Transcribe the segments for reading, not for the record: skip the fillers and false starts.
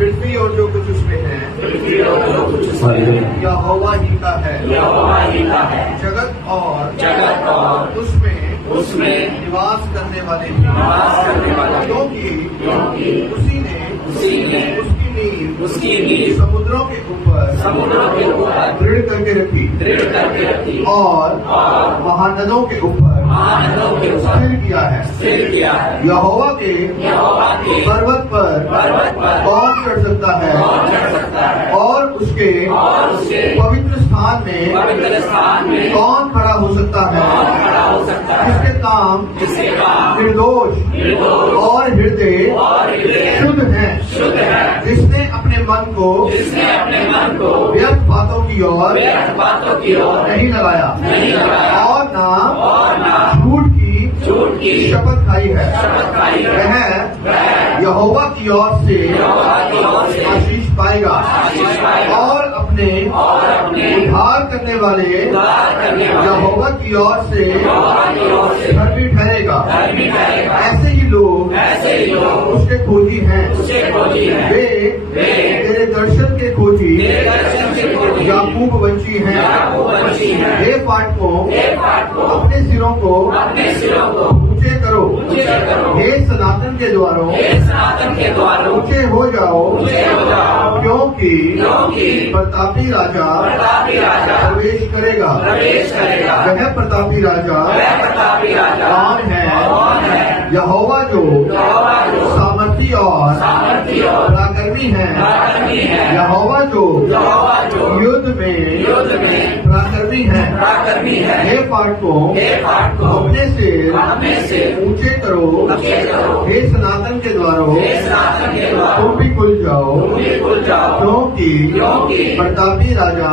पृथ्वी और जो कुछ उसमें है यहोवा ही का है, जगत और उसमें निवास करने वाले क्योंकि उसी ने उसकी नींव समुद्रों के ऊपर दृढ़ करके रखी और महानदों के ऊपर स्थिर किया है। यहोवा के पर्वत पर कौन चढ़ सकता है और उसके पवित्र स्थान में कौन खड़ा हो सकता है? जिसके काम निर्दोष और हृदय शुद्ध हैं, जिसने अपने मन को व्यर्थ बातों की ओर नहीं लगाया और ना झूठ की शपथ खाई है। वह यहोवा की ओर से आशीष पाएगा और अपने उद्धार करने वाले यहोवा की ओर से धर्मी ठहरेगा। ऐसे ही लोग उसके खोजी हैं, वे तेरे दर्शन के खोजी याकूब वंशी हैं। हे फाटकों, अपने सिरों को ऊंचे करो, हे सनातन के द्वारों ऊंचे हो जाओ, क्योंकि प्रतापी राजा प्रवेश करेगा। वह प्रतापी राजा कौन है? यहोवा जो सामर्थी और पराक्रमी है। यहोवा जो युद्ध में पराक्रमी है। हे फाटकों, अपने सिर ऊंचे करो, हे सनातन के द्वारों तुम भी खुल जाओ, क्योंकि प्रतापी राजा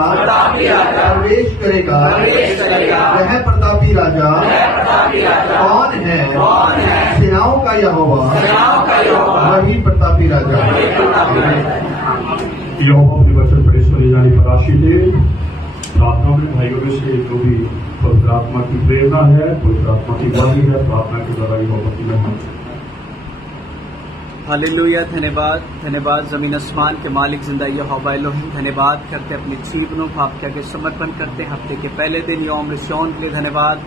प्रवेश करेगा। वह प्रतापी राजा कौन है? सेनाओं का यहोवा, वही प्रतापी राजा। यहोवा अपने वचन पढ़े सुने जाने पर आशीष दे। प्रार्थना में भाइयों में से जो भी पवित्र आत्मा की प्रेरणा है, पवित्र आत्मा की वाणी है, प्रार्थना के द्वारा यहोवा की महिमा। हालेलुया। धन्यवाद जमीन आसमान के मालिक जिंदा यहोवा एलोहिम, धन्यवाद करते अपने जीवनों को आपके आगे समर्पण करते। हफ्ते के पहले दिन यौम रिश्योन के लिए धन्यवाद।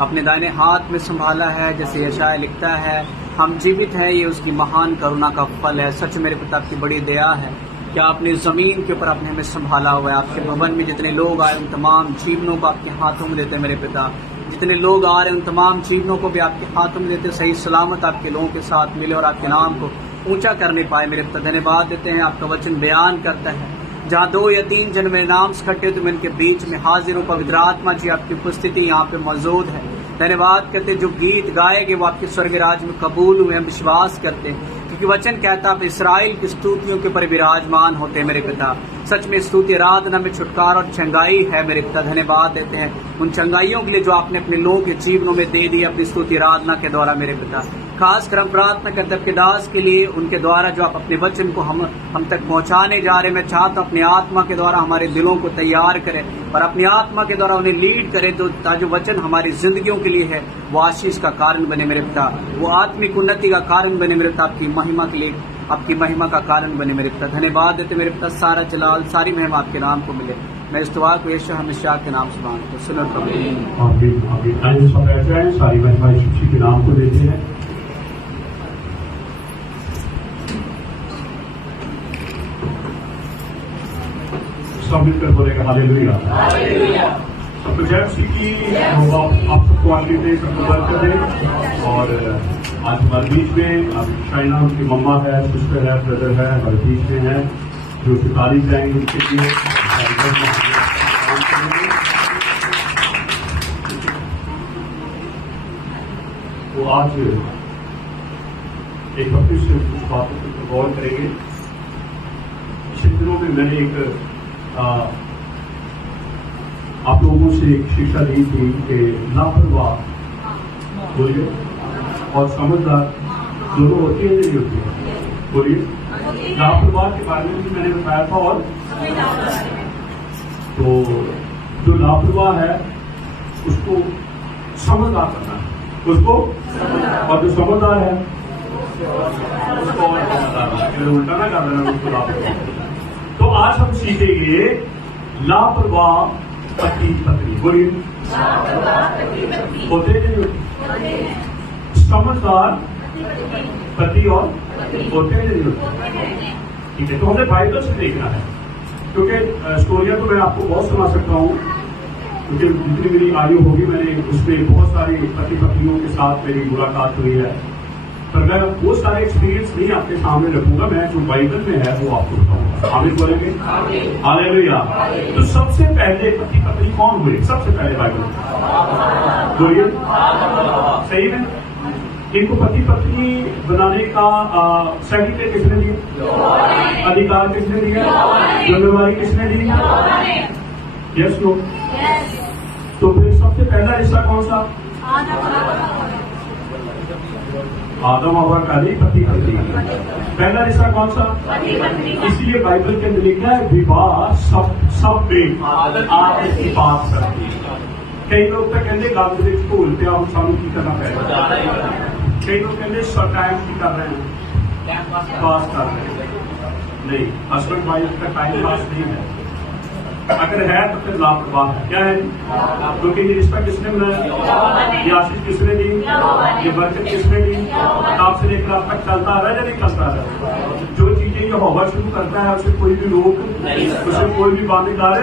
अपने दाहिने हाथ में संभाला है, जैसे यशाया लिखता है हम जीवित हैं, ये उसकी महान करुणा का फल है। सच मेरे पिता की बड़ी दया है कि आपने जमीन के ऊपर आपने हमें संभाला हुआ है। आपके भवन में जितने लोग आए उन तमाम जीवनों को आपके हाथों में देते मेरे पिता। जितने लोग आ रहे हैं उन तमाम जीवनों को भी आपके हाथों में देते, सही सलामत आपके लोगों के साथ मिले और आपके नाम को ऊंचा करने पाए मेरे पिता। धन्यवाद देते हैं, आपका वचन बयान करता है जहाँ 2 या 3 जन मेरे नाम से इकट्ठे तो मैं इनके बीच में हाजिर हूँ। पवित्र आत्मा जी आपकी उपस्थिति यहाँ पे मौजूद है। धन्यवाद करते जो गीत गाएंगे वो आपके स्वर्ग राज में कबूल हुए, हम विश्वास करते हैं क्योंकि वचन कहता है आप इसराइल की स्तुतियों के ऊपर विराजमान होते हैं मेरे पिता। सच में स्तुति आराधना में छुटकारा और चंगाई है मेरे पिता। धन्यवाद देते हैं उन चंगाइयों के लिए जो आपने अपने लोगों के जीवनों में दे दी अपनी स्तुति आराधना के द्वारा मेरे पिता। खास कर हम प्रार्थना करते हैं आपके दास के लिए, उनके द्वारा जो आप अपने वचन को हम तक पहुंचाने जा रहे हैं। मैं चाहता हूं अपनी आत्मा के द्वारा हमारे दिलों को तैयार करें और अपनी आत्मा के द्वारा उन्हें लीड करें, तो जो वचन हमारी जिंदगियों के लिए है वो आशीष का कारण बने मेरे पिता, वो आत्मिक उन्नति का कारण बने मेरे पिता, आपकी महिमा के लिए, आपकी महिमा का कारण बने मेरे पिता। धन्यवाद देते मेरे पिता, सारा जलाल सारी महिमा आपके नाम को मिले। मैं इस दुआ को यीशु हमेशा के नाम से मांगता हूं। सुनो प्रभु। सारी महिमा यीशु के नाम को देते हैं। सब मिलकर बोलेगा हालेलुया। तो जय मसीह की आप सबको आशीष दे, सबको बरकत दे। और आज हमारे बीच में शाइना उनकी मम्मा है, सिस्टर है, ब्रदर है, हमारे बीच में है जो उसकी तारीफ जाएंगे उनके लिए। तो आज एक हफ्ते से कुछ बातों पर गौर करेंगे। पिछले दिनों में मैंने एक आप लोगों से एक शिक्षा दी थी कि लापरवाह बोलिए और समझदार दोनों होती है नहीं होती है? बोलिए। लापरवाह के बारे में भी मैंने बताया था। और तो जो लापरवाह है उसको समझदार करना है, उसको, और जो समझदार है उसको और समझदार, उल्टा ना कर देना उसको लापरवाह। तो आज आज हम सीखेंगे लापरवाह पति पत्नी। बोलिए, होते हैं नहीं होते? समझदार पति और होते हैं नहीं होते? ठीक है, तो हमें बाइबल से देखना है, क्योंकि स्टोरियां तो मैं आपको बहुत सुना सकता हूँ, क्योंकि जितनी मेरी आयु होगी मैंने उसमें बहुत सारी पति पत्नियों के साथ मेरी मुलाकात हुई है, पर मैं वो सारे एक्सपीरियंस नहीं आपके सामने रखूंगा। मैं जो बाइबल में है वो आपको बताऊंगा। आमीन बोलेंगे? हालेलुया। तो सबसे पहले पति पत्नी कौन हुए? सबसे पहले बाइबल में बोलिए, सही में इनको पति पत्नी बनाने का सर्टिफिकेट किसने दिया? अधिकार किसने दिया? जिम्मेवारी किसने दी? Yes no? तो फिर सबसे पहला रिश्ता कौन सा? आदम हवा का नहीं, पति पत्नी। पहला रिश्ता कौन सा? इसलिए बाइबल के अंदर लिखा है विवाह सब में आदत की बात करती है। कई लोग तो कहते गल भूलते हम सानू की करना पड़ेगा। कई लोग कहते टाइम की कर रहे हैं, पास कर रहे हैं। नहीं, हस्बैंड वाइफ का टाइम पास नहीं है। अगर है तो फिर लापरवाह है। क्या है? क्योंकि ये रिश्ता किसने बनाया? ये आशीष किसने दी? ये बरकत किसने दी? तब से लेकर अब तक चलता आ रहा है या नहीं चलता आ रहा है? जो चीजें ये होगा शुरू करता है उसे कोई भी रोक, उसे कोई भी बांधेदार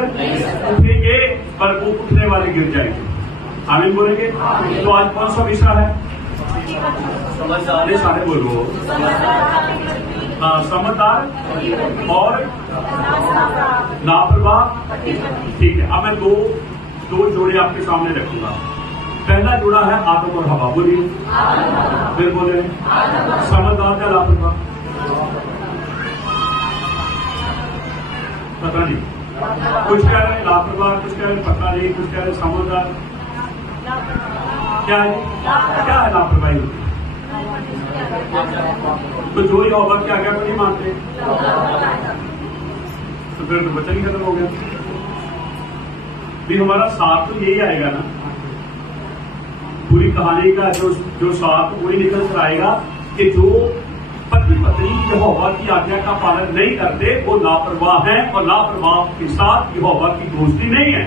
उठेंगे, पर वो उठने वाले गिर जाएंगे। आमीन बोलेंगे? तो आज कौन सा विषय है? सारे बोलो, समझदार और लापरवाह। ठीक है, अब मैं दो जोड़े आपके सामने रखूंगा। पहला जोड़ा है आदम और हवा। बोलिए, फिर बोले समझदार या लापरवाह? पता नहीं, कुछ कह रहे हैं लापरवाह, कुछ कह रहे पता नहीं, कुछ कह रहे समझदार। क्या है लापरवाही? तो जो ही होगा क्या क्या तो नहीं मानते, तो फिर तो वचन ही खत्म हो गया। भी हमारा साथ तो यही आएगा ना, पूरी कहानी का जो साथ पूरी निकल कर आएगा कि जो पति पत्नी यहोवा की आज्ञा का पालन नहीं करते वो लापरवाह हैं, और लापरवाह के साथ यहोवा की दोस्ती नहीं है।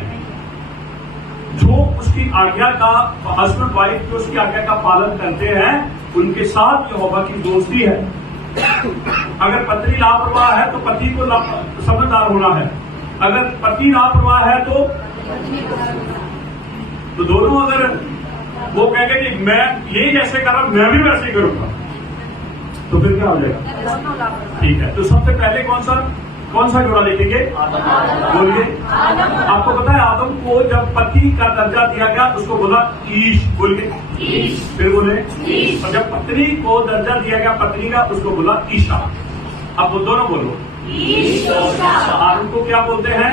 जो उसकी आज्ञा का हस्बैंड वाइफ जो उसकी आज्ञा का पालन करते हैं उनके साथ यहोवा की दोस्ती है। अगर पत्नी लापरवाह है तो पति को समझदार होना है, अगर पति लापरवाह है तो दोनों अगर वो कहेंगे कि मैं ये जैसे कर रहा मैं भी वैसे ही करूंगा, तो फिर क्या हो जाएगा? ठीक है, तो सबसे पहले कौन सा जोड़ा लिखेंगे? बोलिए। आपको पता है आदम को जब पति का दर्जा दिया गया उसको बोला ईश। बोलिए, फिर बोले। और जब पत्नी को दर्जा दिया गया पत्नी का उसको बोला ईशा। अब वो दोनों बोलो। आदम को क्या बोलते हैं?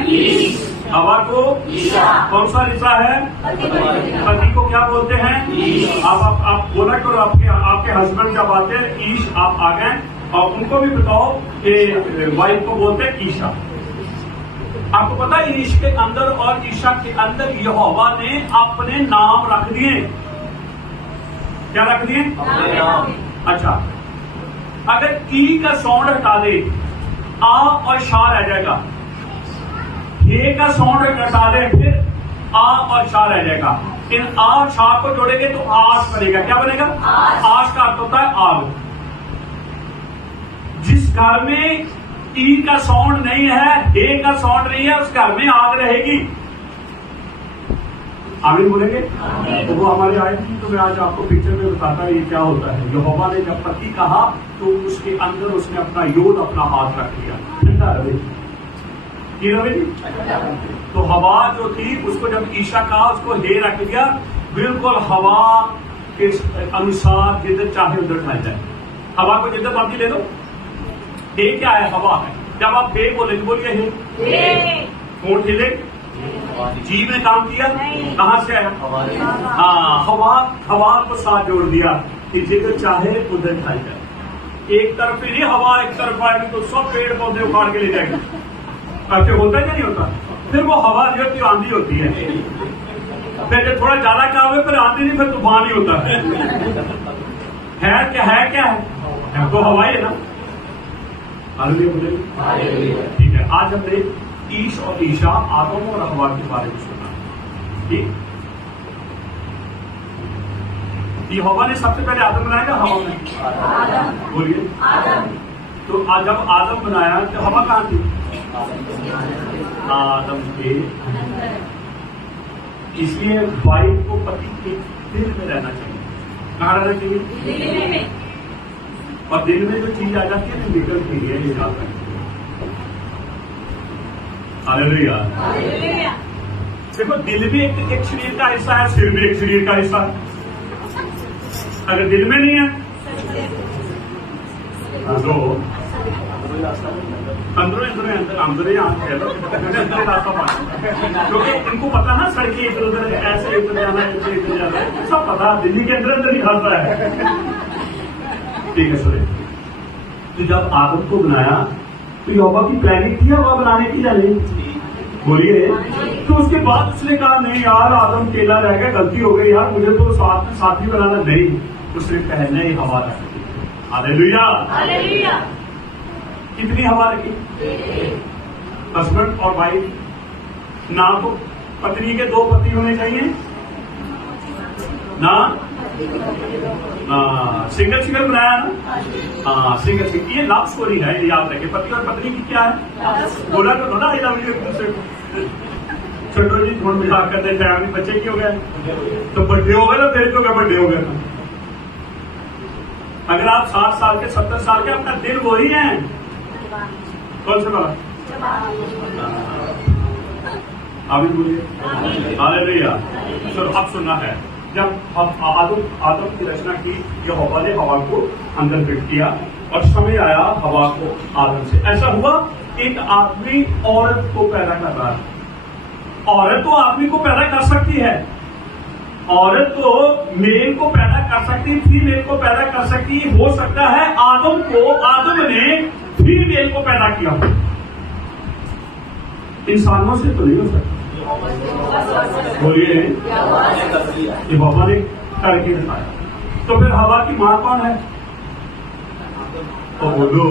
हवा को कौन सा रिश्ता है? पति को क्या बोलते हैं? आप बोला करो, आपके हस्बैंड जब आते हैं ईश, आप आ गए, और उनको भी बताओ कि वाइफ को बोलते हैं ईशा। आपको पता है ईश के अंदर और ईशा के अंदर यहोवा ने अपने नाम रख दिए। क्या रख दिए? अच्छा, अगर ई का साउंड हटा दे आ और शा रह जाएगा, हे का साउंड हटा दे फिर आ और शा रह जाएगा। इन आ और शा को जोड़ेंगे तो आश बनेगा। क्या बनेगा? आश का अर्थ होता है आग। जिस घर में ई का साउंड नहीं है, हे का साउंड नहीं है, उस घर में आग रहेगी। आमीन बोलेंगे? तो वो हमारे आए थी, तो मैं आज आपको पिक्चर में बताता ये क्या होता है। यहोवा ने जब पति कहा तो उसके अंदर उसने अपना योद, अपना हाथ रख लिया। ठंडा रहे की रहे जी। तो हवा जो थी उसको जब ईशा कहा उसको हे रख दिया, बिल्कुल हवा के अनुसार जिधर चाहे उधर ढल जाए। हवा को जिधर मर्जी ले लो। हे क्या है? हवा है। जब आप हे बोले बोलिए हे, होंठ हिले, जीव ने काम किया, कहां से आया? हाँ, हवा को साथ जोड़ दिया कि जिधर चाहे उधर ढल जाए। एक तरफ ही नहीं हवा, एक तरफ आएगी तो सब पेड़ पौधे उखाड़ के ले जाएगी। ऐसे होता है या नहीं होता? फिर वो हवा जो होती है आंधी होती है। फिर जब थोड़ा ज्यादा काम है फिर आंधी नहीं, फिर तूफान ही होता है। क्या है तो हवा ही है ना। हालेलुया बोले। ठीक है, आज हमने ईश और ईशा, आदम और हवा के बारे में सुना। ठीक, यहोवा ने सबसे पहले आदम बनाया या हवा ने? बोलिए। तो आज जब आदम बनाया तो हवा कहाँ थी? आदम के। इसलिए वाइफ को पति के दिल में रहना चाहिए। कहाँ रहना चाहिए? और दिल में जो चीज आ जाती है तो निकलती है, ये याद रखें। हालेलुया। देखो, दिल भी एक शरीर का हिस्सा है, सिर भी एक शरीर का हिस्सा है। अगर दिल में नहीं है तो अंदर रास्ता पाना, क्योंकि इनको पता ना सड़कें इधर उधर ऐसे इधर जाना है, इधर जाना है, सब पता। दिल्ली के अंदर नहीं खाता है। ठीक है, सुनिए। तो जब आदम को बनाया तो यहोवा की प्लानिंग थी हवा बनाने की या नहीं? बोलिए। तो उसके बाद उसने कहा नहीं यार, आदम अकेला रह गया, गलती हो गई यार, मुझे तो साथ में साथी बनाना। नहीं, उसने पहले ही हवा रखी। हालेलुया। कितनी हवा रखी? हस्बैंड और वाइफ। ना तो पत्नी के दो पति होने चाहिए, ना सिंगल बनाया ना। हाँ, सिंगल। ये लव स्टोरी है, ये याद रखें। पति और पत्नी की क्या है? बोला तो थोड़ा ही लव यू। छोटो जी थोड़ा मजाक करते थे, बच्चे की हो गए तो बर्थडे हो गए ना, तेरे को क्या बर्थडे हो गया? अगर आप 60 साल के 70 साल के, आपका दिल वही है। कौन से बात? अभी बोलिए। हालेलुया। चलो, अब सुनना है। जब हम आदम की रचना की, यहोवा ने हवा को अंदर फिट किया और समय आया हवा को आदम से। ऐसा हुआ, एक आदमी औरत को पैदा कर रहा है। औरत तो आदमी को पैदा कर सकती है, औरत तो मेल को पैदा कर सकती है, फीमेल को पैदा कर सकती है। हो सकता है आदम ने फीमेल को पैदा किया, इंसानों से तो नहीं हो सकता। बोलिए। ये बाबा ने करके दिखाया। तो फिर हवा की मां कौन है? तो बोलो,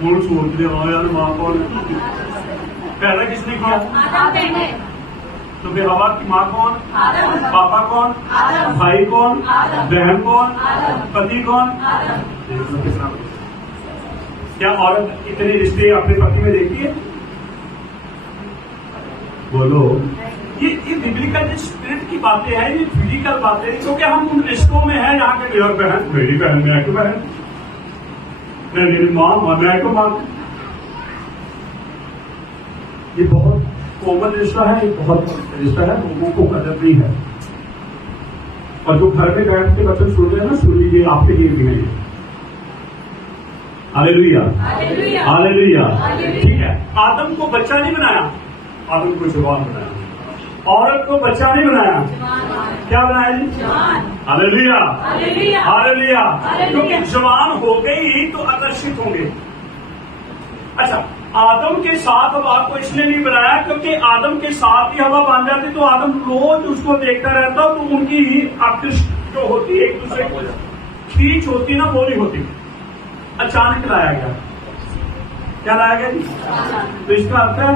कौन सोचते हो यार मां कौन है? पैदा किसने किया? तो फिर हवा की माँ कौन? पापा कौन? भाई कौन? बहन कौन? पति कौन? क्या औरत इतने रिश्ते अपने पति में देखती है? बोलो। ये बिब्लिकल स्पिरिट की बातें हैं, ये फिजिकल बातें हैं, क्योंकि हम उन रिश्तों में हैं जहाँ के मेरी बहन, मेरी बहन, मैं तो बहन, मेरी माँ, मैं तो माँ। ये बहुत कॉमन रिश्ता है, बहुत रिश्ता है, लोगों को कदर नहीं है। और जो घर में बैठ के वचन सुन रहे हैं ना, सुन लीजिए, आपके लिए भी है। हालेलुया। हालेलुया। ठीक है, आदम को बच्चा नहीं बनाया, आदम को जवान बनाया। औरत को बच्चा नहीं बनाया, क्या बनाया जी? हालेलुया। हालेलुया। क्योंकि जवान हो गई तो आकर्षित होंगे। अच्छा, आदम के साथ हवा को इसलिए नहीं बनाया क्योंकि आदम के साथ ही हवा बन जाती तो आदम रोज उसको देखता रहता, तो उनकी ही आकृष्ट जो होती एक दूसरे को खींच होती ना, वो नहीं होती। अचानक लाया गया। क्या लाया गया जी? तो इसका अर्थ है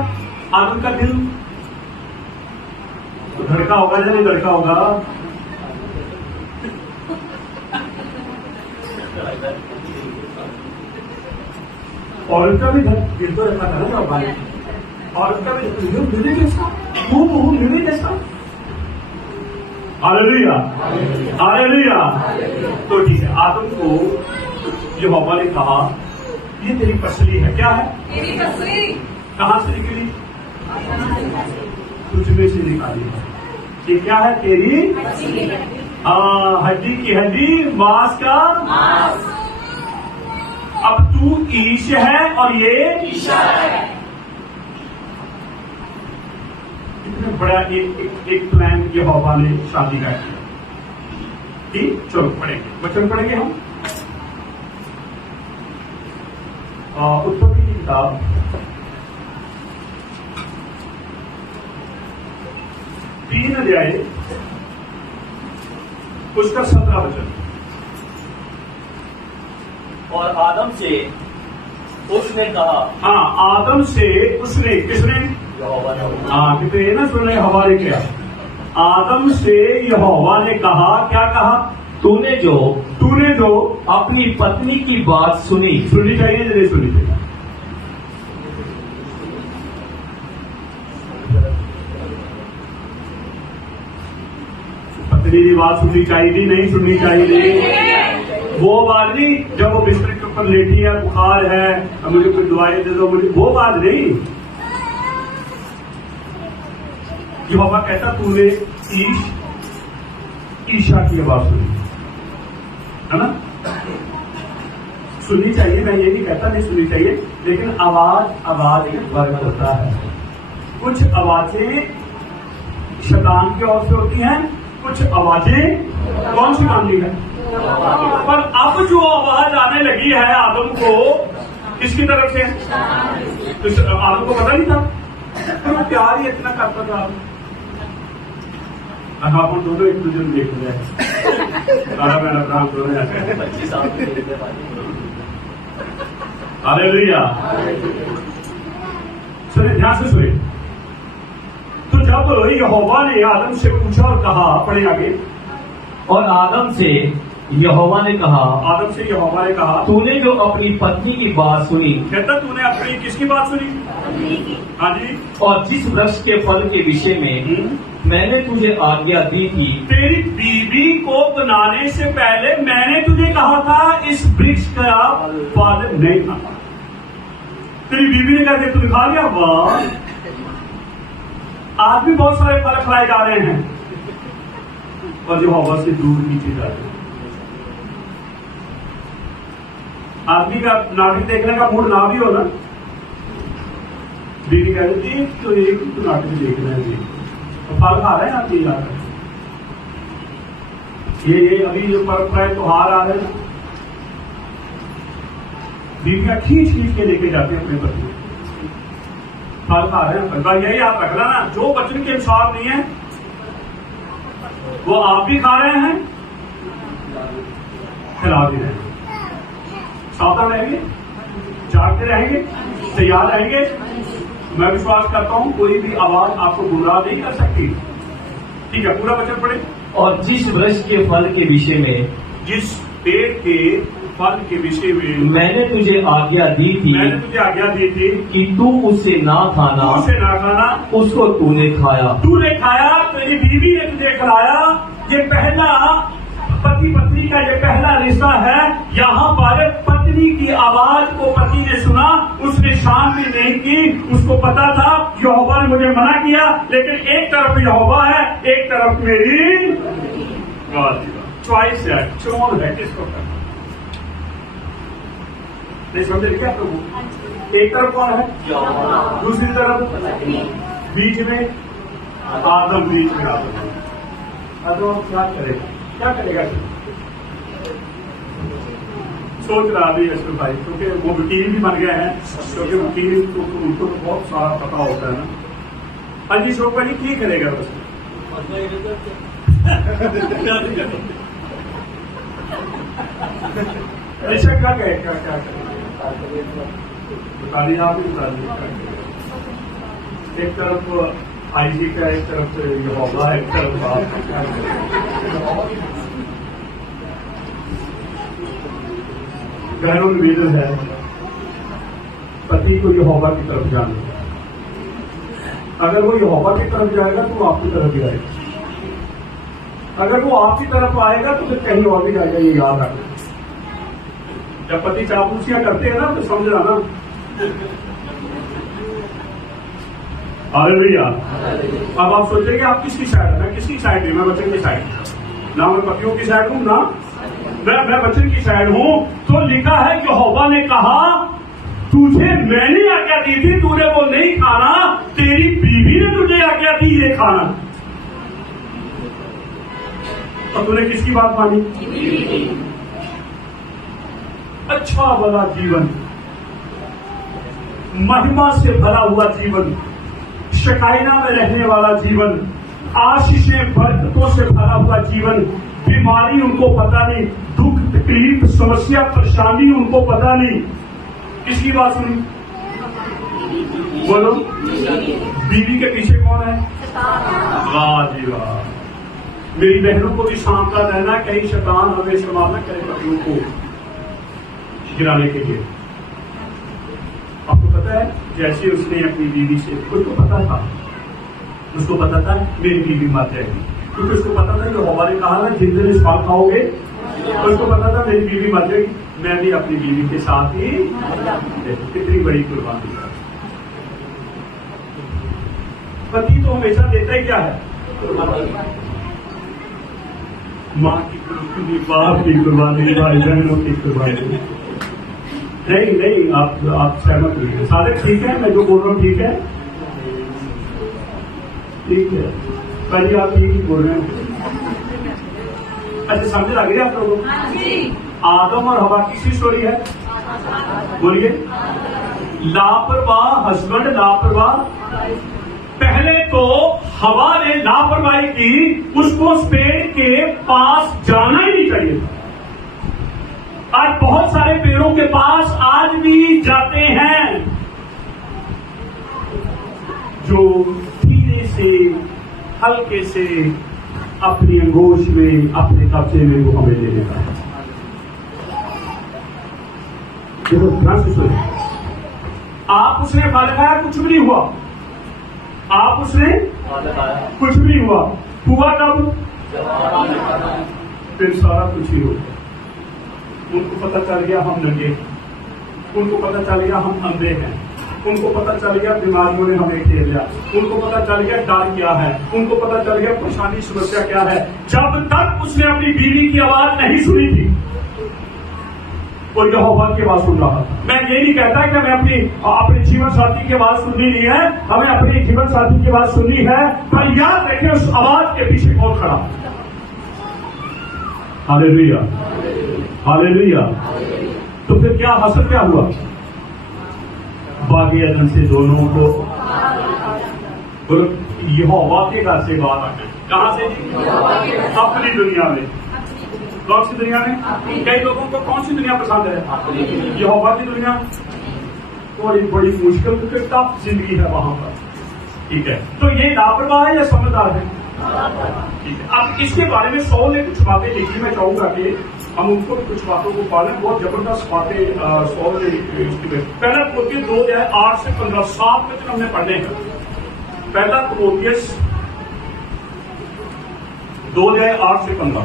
आदम का दिल तो धड़का होगा या नहीं धड़का होगा? औरत का भी दिल तो रहता था ना भाई, औरत का भी दिल कैसा, वो दिल कैसा। हालेलुया। हालेलुया। तो ठीक है, आदम को यहोवा ने कहा ये तेरी पसली है। क्या है? तेरी पसली। कहां से निकली? तुझ में से निकाली है। ये क्या है? तेरी हड्डी की हड्डी, मांस का मांस। अब तू ईश है और ये ईशा है। इतना बड़ा एक प्लान यहोवा ने शादी का किया। ठीक, चलो पढ़ेंगे, वचन पढ़ेंगे हम। उत्पत्ति की किताब 3 अध्याय उसका 17 वचन। और आदम से उसने कहा, हाँ, आदम से उसने, किसने? यहोवा ने हाँ, कितने ना सुन रहे हवा ने क्या? आदम से यहोवा ने कहा, क्या कहा? तूने जो अपनी पत्नी की बात सुनी चाहिए या नहीं सुनी चाहिए? पत्नी की बात सुननी चाहिए, नहीं सुननी चाहिए? वो बात नहीं जब वो बिस्तर के ऊपर लेटी है, बुखार है, अब मुझे कोई दवाई दे दो, मुझे वो बात नहीं। यहोवा कहता तूने ईशा की आवाज सुनी, है ना? सुननी चाहिए, मैं ये नहीं कहता नहीं सुननी चाहिए, लेकिन आवाज में फर्क होता है। कुछ आवाजें शैतान की ओर से होती हैं, कुछ आवाजें कौन सी काम ली है? पर अब जो आवाज आने लगी है आदम को, किसकी तरफ से? तो आदम को पता नहीं था, तो प्यार ही इतना करता था। आप दोनों एक दूसरे को देख रहे हैं, मेरा काम दोनों 25 साल के लिए हालेलुया। सुनिए, ध्यान से सुनिए। तो जब यहोवा ने आदम से पूछा और कहा, पढ़े आगे, और आदम से यहोवा ने कहा, तूने जो अपनी पत्नी की बात सुनी, कहता तूने अपनी किसकी बात सुनी? हाँ जी। और जिस वृक्ष के फल के विषय में मैंने तुझे आज्ञा दी थी, तेरी बीवी को बनाने से पहले मैंने तुझे कहा था इस वृक्ष का फल नहीं खाना। तेरी बीवी ने कहा कि तूने खा लिया। वाह, आज भी बहुत सारे फल खाए जा रहे हैं और जो हवा से दूर नीचे जा रहे हैं। आदमी का नाटक देखने का मूड ना भी हो ना, बीवी कहती है तो एक तो नाटक देख रहे हैं, तो फल खा रहे हैं आप ये अभी जो परंपराएं त्योहार आ रहे हैं, बीवियां खींच के लेके जाते हैं अपने बच्चे, फल खा रहे हैं। भाई यही आप रख ना, जो वचन के अनुसार नहीं है वो आप भी खा रहे हैं, खिला भी रहे हैं। सावधान रहेंगे, जागते रहेंगे, तैयार रहेंगे। मैं विश्वास करता हूं कोई भी आवाज आपको गुमराह नहीं कर सकती। ठीक है, पूरा वचन पढ़े। और जिस वृक्ष के फल के विषय में, जिस पेड़ के फल के विषय में मैंने तुझे आज्ञा दी थी कि तू उसे ना खाना, उसको तूने खाया। तेरी बीवी ने तुझे खिलाया। ये पहला पति पत्नी का ये पहला रिश्ता है। यहाँ पर पत्नी की आवाज को पति ने सुना, उसने शांति नहीं की। उसको पता था यहोवा ने मुझे मना किया, लेकिन एक तरफ यहोवा है, एक तरफ मेरी चॉइस है, चुनाव है, किसको करना। नहीं समझे क्या प्रभु? एक तरफ कौन है? दूसरी तरफ बीच में आदम, बीच में आदम। क्या करेगा? सोच रहा भी यशु भाई, क्योंकि वो वकील भी बन गए हैं, क्योंकि वकील तो उनको तो बहुत सारा पता होता है ना। अजी शोक भाई क्या करेगा बस? ऐसा क्या करेगा? क्या बता दिया आप ही, बता दिया। एक तरफ आईजी का, एक तरफ यहोवा, एक तरफ गहनों निवेदन है पति को यहोवा की तरफ जाने। अगर वो यहोवा की तरफ जाएगा तो आपकी तरफ ही आएगा, अगर वो आपकी तरफ आएगा तो फिर कहीं और भी जाएगा। ये याद रखना। जब पति चापूसियां करते हैं ना तो समझ रहा ना। हालेलुया। अब आप सोचेंगे आप किसकी साइड है? मैं किसकी साइड हूं? मैं वचन की साइड ना, मैं पतियों की साइड हूं ना, मैं वचन की साइड हूं। तो लिखा है यहोवा ने कहा तुझे मैंने आज्ञा दी थी, तूने वो नहीं खाना, तेरी बीवी ने तुझे आज्ञा दी ये खाना। और तूने किसकी बात मानी? अच्छा भला जीवन, महिमा से भरा हुआ जीवन, शकाइना में रहने वाला जीवन, आशीषें बरकतों से भरा हुआ जीवन। बीमारी उनको पता नहीं, दुख तकलीफ समस्या परेशानी उनको पता नहीं, किसकी बात सुनी? बोलो। बीवी के पीछे कौन है? वाह जी वाह। मेरी बहनों को भी सावधान रहना, कहीं शैतान हमें इस्तेमाल न करे पतियों को गिराने के लिए। आपको पता है, जैसे उसने अपनी बीवी से, उसको पता था मेरी बीवी मर जाएगी, क्योंकि उसको पता था जो हमारे कहा ना जिस दिन इस फल खाओगे, उसको पता था मेरी बीवी मर जाएगी, मैं भी अपनी बीवी के साथ ही। कितनी बड़ी कुर्बानी है। पति तो हमेशा देता ही क्या है? माँ की कुर्बानी, बाप की कुर्बानी, भाई बहनों की कुर्बानी। नहीं, आप सहमत हुई? सारे ठीक है, मैं जो बोल रहा हूँ ठीक है? ठीक है, पहले आप ठीक ही बोल रहे हैं। अच्छा, समझ लग रही है आप लोगों को? आदम और हवा किसकी स्टोरी है? बोलिए। लापरवाह हस्बैंड, लापरवाह। पहले तो हवा ने लापरवाही की, उसको पेड़ के पास जाना ही नहीं चाहिए था। आज बहुत सारे पेड़ों के पास आज भी जाते हैं, जो धीरे से हल्के से अपनी अंगोश में, अपने कब्जे में वो हमें ले लेता है। देखो ध्यान से सुनिए, आप उसने फल खाया, कुछ भी नहीं हुआ। आप उसने कुछ भी नहीं हुआ कब? फिर सारा कुछ ही हो गया। उनको पता चल गया हम नंगे हैं, उनको पता चल गया हम अंधे हैं, उनको पता चल गया बीमारियों ने हमें घेर लिया, उनको पता चल गया डर क्या है, उनको पता चल गया परेशानी समस्या क्या है। जब तक उसने अपनी बीवी की आवाज नहीं सुनी थी और यहोवा की आवाज सुन रहा था। मैं ये नहीं कहता कि हमें अपने जीवन साथी की आवाज सुननी नहीं है, हमें अपने जीवन साथी की आवाज सुननी है, पर याद रखें उस आवाज के पीछे कौन खड़ा। Hallelujah, hallelujah. तो फिर क्या हासिल क्या हुआ? बागी अदन से दोनों को यहोवा के घर से बात आ गई। कहां से? अपनी दुनिया में। कौन सी दुनिया में? कई लोगों को कौन सी दुनिया पसंद है? यहोवा की दुनिया। बड़ी बड़ी मुश्किल टफ जिंदगी है वहां पर। ठीक है, तो ये लापरवाह है या समझदार है? ठीक है। अब इसके बारे में 100 ने कुछ बातें लिखी, मैं चाहूंगा कि हम उनको कुछ बातों को पालें। बहुत जबरदस्त बातें 100 ने इसकी में। पहला कुरिन्थियस 2:8 से 15, 7 में हमने पढ़ने हैं। पहला कुरिन्थियस 2:8 से 15।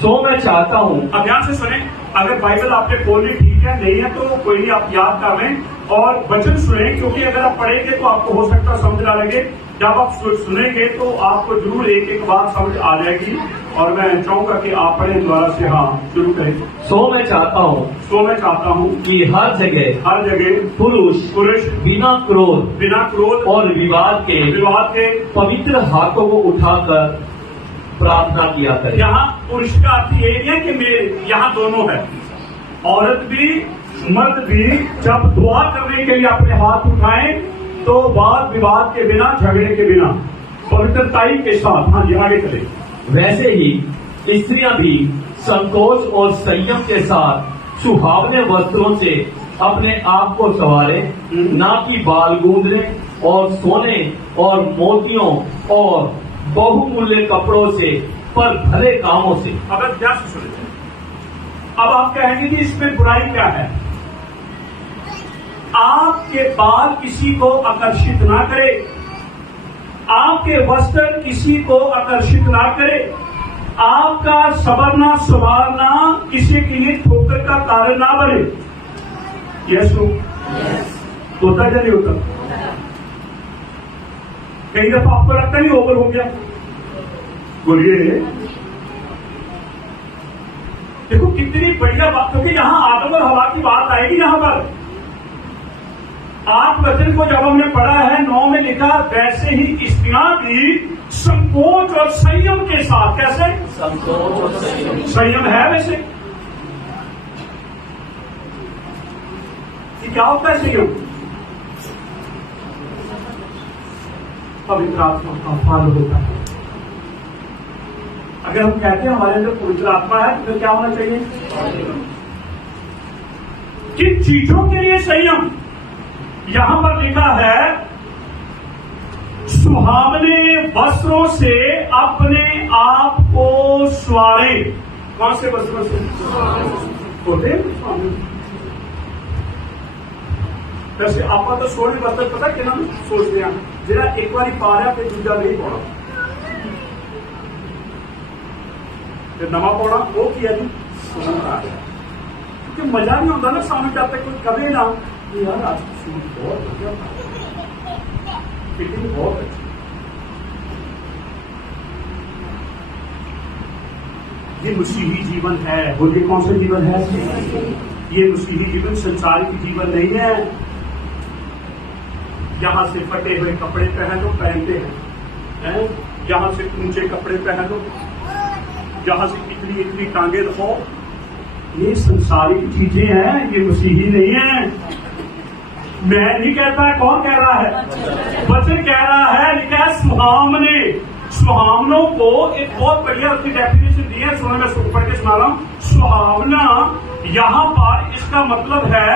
सो मैं चाहता हूँ, अब ध्यान से सुने। अगर बाइबल आपने खोली ठीक है, नहीं है तो कोई नहीं, आप याद कर लें और वचन सुने, क्योंकि अगर आप पढ़ेंगे तो आपको हो सकता है समझ ना लगे। जब आप सुनेंगे तो आपको जरूर एक एक बात समझ आ जाएगी। और मैं चाहूंगा कि आप पढ़े द्वारा से। हाँ, शुरू करें। सो मैं चाहता हूँ कि हर जगह पुरुष बिना क्रोध और विवाद के पवित्र हाथों को उठाकर प्रार्थना किया करें। यहाँ पुरुष का अर्थ ये नहीं है कि मेरे यहाँ दोनों है, औरत भी मर्द भी जब दुआ करने के लिए अपने हाथ उठाएं तो वाद विवाद के बिना, झगड़े के बिना, पवित्रताई के साथ। हाँ जी, आगे चले। वैसे ही स्त्रियां भी संकोच और संयम के साथ सुहावने वस्त्रों से अपने आप को संवारे, ना कि बाल गूंदने और सोने और मोतियों और बहुमूल्य कपड़ों से, पर भले कामों से। अगर क्या सुने, अब आप कहेंगे कि इसमें बुराई क्या है? आपके बाल किसी को आकर्षित ना करे, आपके वस्त्र किसी को आकर्षित ना करे, आपका संवरना संवारना किसी के लिए ठोकर का कारण ना बने। यस होता या नहीं होता? कई दफा आपको लगता नहीं ओवर हो गया? बोलिए। देखो कितनी बढ़िया बात, क्योंकि यहां आदम और हवा की बात आएगी। यहां पर 8 वचन को जब हमने पढ़ा है, 9 में लिखा वैसे ही स्त्रियां भी संकोच और संयम के साथ। कैसे? संकोच और संयम है वैसे कि क्या होता है संयम? पवित्र आत्मा का फल होता है। अगर हम कहते हैं हमारे अंदर पवित्र आत्मा है तो फिर क्या होना चाहिए? किन चीजों के लिए संयम? यहां पर लिखा है सुहावने वस्त्रों से अपने आप को सवारे। कौन से वस्त्रों से होते? वैसे आप तो सोने वस्त्र पता कि ना सोचते हैं जरा एक बार पा रहा फिर दूजा नहीं पाना, फिर नवा पाना वो किया जी क्योंकि मजा नहीं होता ना सामने जब तक कोई कहे ना कि यार आज सूट बहुत बढ़िया था, फिटिंग बहुत अच्छी। ये मसीही जीवन है। बोलिए कौन सा जीवन है? ये मसीही जीवन संसारिक जीवन नहीं है। यहां से फटे हुए कपड़े पहनते हैं, यहां से ऊंचे कपड़े पहनो, यहां से इतनी टांगे रखो, ये संसारिक चीजें हैं, ये मसीही नहीं है। मैं नहीं कहता, कौन कह रहा है? वचन कह रहा है, लिखा है सुहावने। सुहावनों को एक बहुत बढ़िया उसकी डेफिनेशन दी है, सुनो मैं पढ़ के सुना रहा हूं। सुहावना यहां पर इसका मतलब है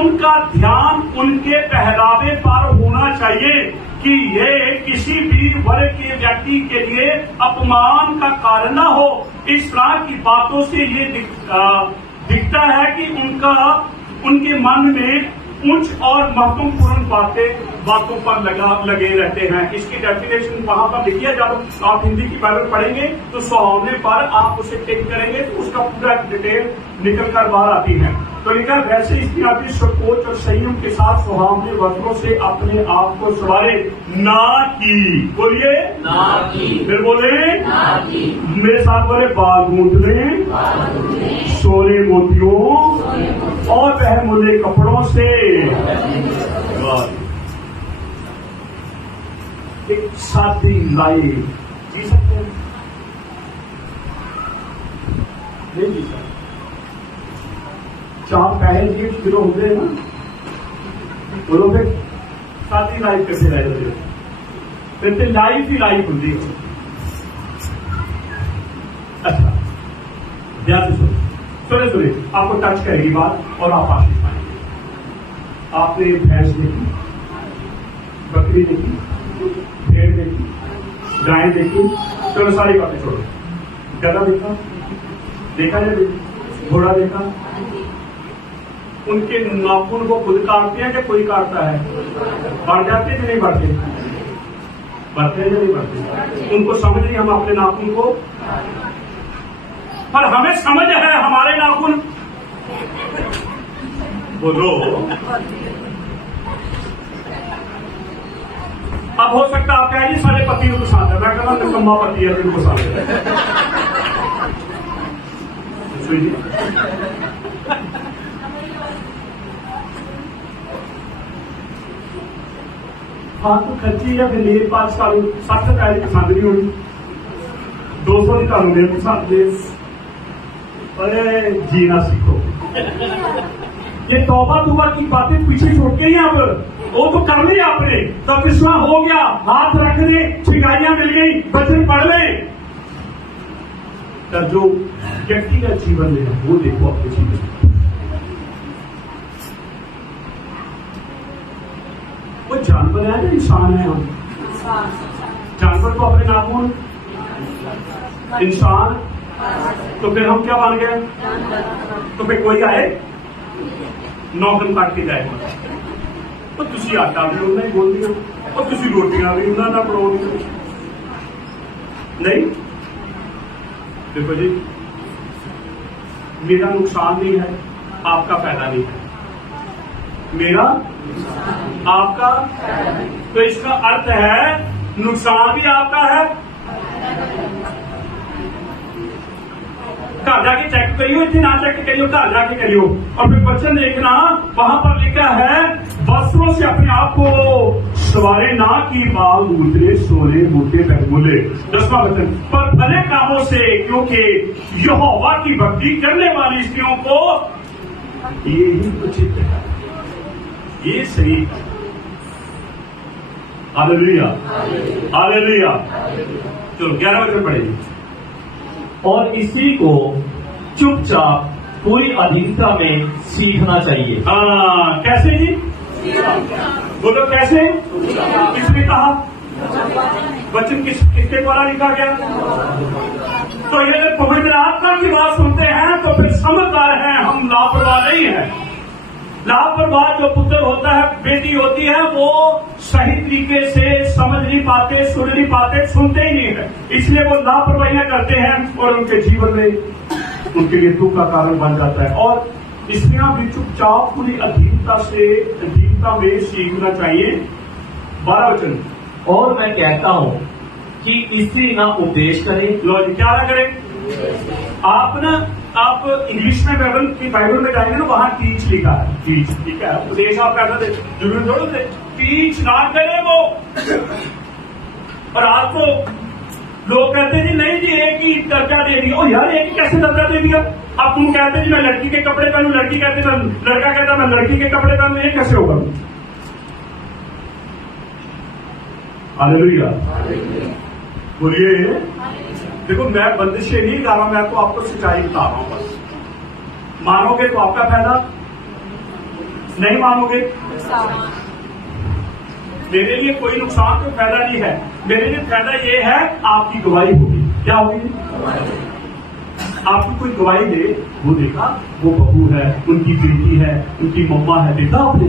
उनका ध्यान उनके पहरावे पर होना चाहिए कि ये किसी भी वर्ग के व्यक्ति के लिए अपमान का कारण न हो। इस तरह की बातों से ये दिखता है कि उनके मन में उच्च और महत्वपूर्ण बातों पर लगे रहते हैं। इसकी डेफिनेशन वहां पर लिखी है। जब आप हिंदी की बाइबल पढ़ेंगे तो सुहावने पर आप उसे टिक करेंगे तो उसका पूरा डिटेल निकल कर बाहर आती है। तो लिखा वैसे इसकी आदि संकोच और संयम के साथ सुहावने वस्त्रों से अपने आप को सवारे, ना की, बोलिए ना की, फिर बोले ना की, मेरे साथ बोले बाल गूंथने, सोने मोतियों और बहुमूल्य कपड़ों से। एक साथी लाइफ जी सकते हैं? नहीं जी सकते। चार पैसे लिए किलो होते हैं ना, बोलो फिर साथी लाइफ कैसे रह फिर तो लाइफ ही लाइफ होती है। अच्छा ध्यान से सुने आपको टच करेगी बात और आप आशीष पाएंगे। आपने भैंस देखी, बकरी देखी, भेड़ देखी, गाय देखी, चलो सारी बातें छोड़ो। गधा देखा या घोड़ा देखा? उनके नाखून को खुद काटते हैं कि कोई काटता है? बढ़ जाते कि नहीं बढ़ते? बढ़ते या नहीं बढ़ते? उनको समझ नहीं हम अपने नाखून को, पर हमें समझ है हमारे नाखून। बोलो अब हो सकता है आप कहें जी सारे पति को पसंद है, मैं कहता हूं निकम्मा पति है जिनको पसंद है। हाँ तो खर्ची या फिर मेरे 5 साल 60 रुपए की पसंद नहीं होनी, 200 की ਤੁਹਾਨੂੰ मेरे पसंद दे। अरे जीना सीखो। ये तौबा की बातें पीछे छोड़ के ही आप वो तो कर ली आपने, तब विश्वास हो गया, हाथ रख दे, छिगाइयां मिल गई, वचन पढ़ ले। तब जो व्यक्तिगत जीवन में वो देखो अपने जीवन। वो जानवर है ना इंसान है? हम जानवर को अपने नाखून, इंसान तो फिर हम क्या बन गए? तो फिर कोई आए नौकन काट के जाए तो तुसी आटा भी उन्हें ही बोल दिया और तुसी रोटियां भी उन्हें ना पड़ो नहीं। देखो जी मेरा नुकसान नहीं है, आपका फायदा नहीं है, मेरा आपका, तो इसका अर्थ है नुकसान भी आपका है। घर जाके चेक करियो, इतने ना चेक करियो, घर जाके करियो। और फिर वचन देखना वहां पर लिखा है वस्त्रों से अपने आप को सवारे, ना कि बाल गूंथने, सोने मोटे बहुमूल्य। 10वां वचन पर भले कामों से, क्योंकि यहोवा की भक्ति करने वाली स्त्रियों को ये ही उचित है, ये सही है। Hallelujah hallelujah. चलो 11 वचन पढ़ेंगे। और इसी को चुपचाप पूरी अधीनता में सीखना चाहिए। हाँ, कैसे जी? बोलो कैसे? किसने कहा? वचन किसके द्वारा लिखा गया? तो ये जब पवित्र आत्मा की बात सुनते हैं तो फिर समझदार हैं, हम लापरवाह नहीं है। लापरवाह जो पुत्र होता है, बेटी होती है, वो सही तरीके से समझ नहीं पाते, सुन नहीं पाते, सुनते ही नहीं है, इसलिए वो लापरवाहियां करते हैं और उनके जीवन में उनके लिए दुख का कारण बन जाता है। और स्त्रियां भी चुपचाप पूरी अधीनता में सीखना चाहिए। 12 वचन। और मैं कहता हूं कि स्त्री ना उपदेश करे। लो जी, क्या ना करें? आप इंग्लिश में बाइबल में जाएंगे ना, वहां टीच लिखा है, टीच, ठीक है? उपदेश आप कैसा दे, जरूर थोड़ा दे, टीच ना करे वो। और आज तो लोग कहते जी नहीं जी एक ही दर्जा दे दिया। ओ यार, एक ही कैसे दर्जा दे दिया? अब तुम कहते जी मैं लड़की के कपड़े पहनूं, लड़की कहते मैं, लड़का कहता मैं लड़की के कपड़े पहनूं, ये कैसे होगा? हालेलुया, बोलिए। देखो, मैं बंदिशें नहीं गा रहा हूं, मैं तो आपको सच्चाई बता रहा हूं बस। मानोगे तो आपका फायदा, नहीं मानोगे मेरे लिए कोई नुकसान तो फायदा नहीं है। मेरे लिए फायदा ये है, आपकी गवाही होगी। क्या होगी? आपकी कोई गवाही दे, वो देखा वो बहू है, उनकी बेटी है, उनकी मम्मा है, देखा आपने?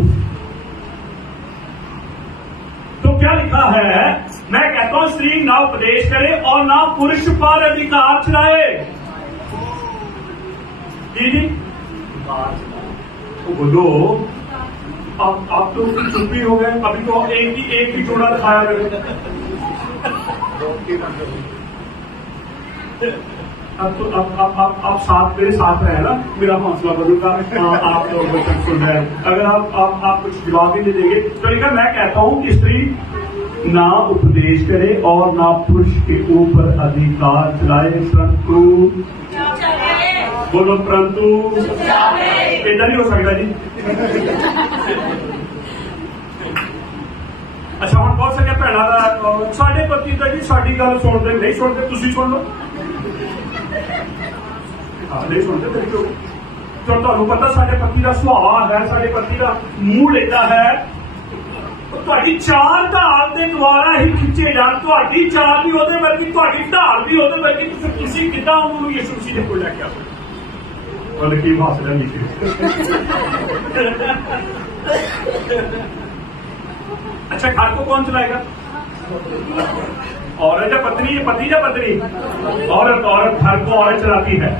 तो क्या लिखा है? मैं कहता हूं स्त्री ना उपदेश करे और ना पुरुष पर अधिकार चलाए। जी तो बोलो, अब आप तो चुप ही हो गए। अभी तो एक ही जोड़ा दिखाया गया। अब तो आप साथ मेरे साथ रहे ना, मेरा हौसला बढ़ेगा। आप लोग वचन सुन रहे हैं, अगर आप कुछ जवाब ही नहीं देंगे तो लिखा, मैं कहता हूं कि स्त्री ना उपदेश करे और ना पुरुष के ऊपर अधिकार चलाए, परंतु बोलो परंतु इधर नहीं हो सकता जी। अच्छा, हम बहुत सके भैन का साढ़े पति का जी साड़ी गल सुनते नहीं, सुनते तुम सुन लो। नहीं सुनते तो ਤੁਹਾਨੂੰ पता साढ़े पति का सुभाव है, साढ़े पति का मूह लेता है। ਤੁਹਾਡੀ ਚਾਲ ਢਾਲ ਦੇ ਦੁਆਰਾ ਹੀ ਖਿੱਚੇ ਜਾਣ, ਤੁਹਾਡੀ ਚਾਲ ਵੀ ਉਹਦੇ ਵਰਗੀ, ਤੁਹਾਡੀ ਢਾਲ ਵੀ ਉਹਦੇ ਵਰਗੀ, ਤੁਸੀਂ ਕਿੱਦਾਂ ਉਹਨੂੰ ਯਿਸੂ ਮਸੀਹ ਦੇ ਕੋਲ ਲੈ ਕੇ ਆਓਗੇ? ਉਹਨੇ ਕੀ ਭਾਸ਼ਾ ਲਿਖੀ? अच्छा, घर को कौन चलाएगा? औरत या पत्नी, पति या पत्नी? औरत घर को औरत चलाती है।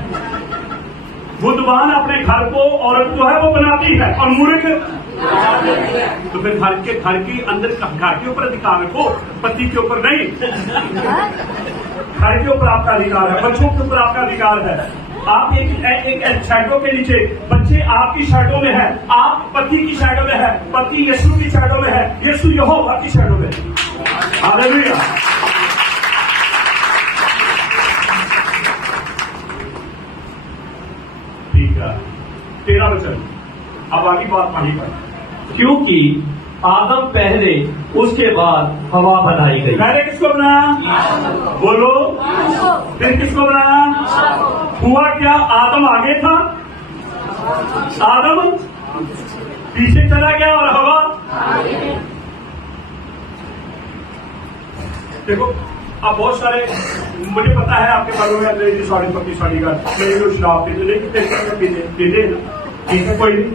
बुद्धवान अपने घर को औरत जो है वो बनाती है, और मूर्ख तो फिर घर के अंदर घर के ऊपर अधिकार रखो, पति के ऊपर नहीं। घर के ऊपर आपका अधिकार है, बच्चों के ऊपर आपका अधिकार है। आप एक शैडो के नीचे, बच्चे आपकी शैडो में है, आप पति की शैडो में है, पति यीशु की शैडो में है, यीशु यहोवा की शैडो में है। हालेलुया। ठीक है, 13 वचन। अब आगे बात पानी पर। क्योंकि आदम पहले, उसके बाद हवा बनाई गई। पहले किसको बनाया? बोलो। फिर किसको बनाया? हुआ क्या? आदम आगे था, आदम पीछे चला गया और हवा। देखो, अब बहुत सारे, मुझे पता है आपके बालों में अंदर जी साड़ी पक्की साड़ी का मेरे को शराब पीते, लेकिन पीते ठीक है, कोई नहीं,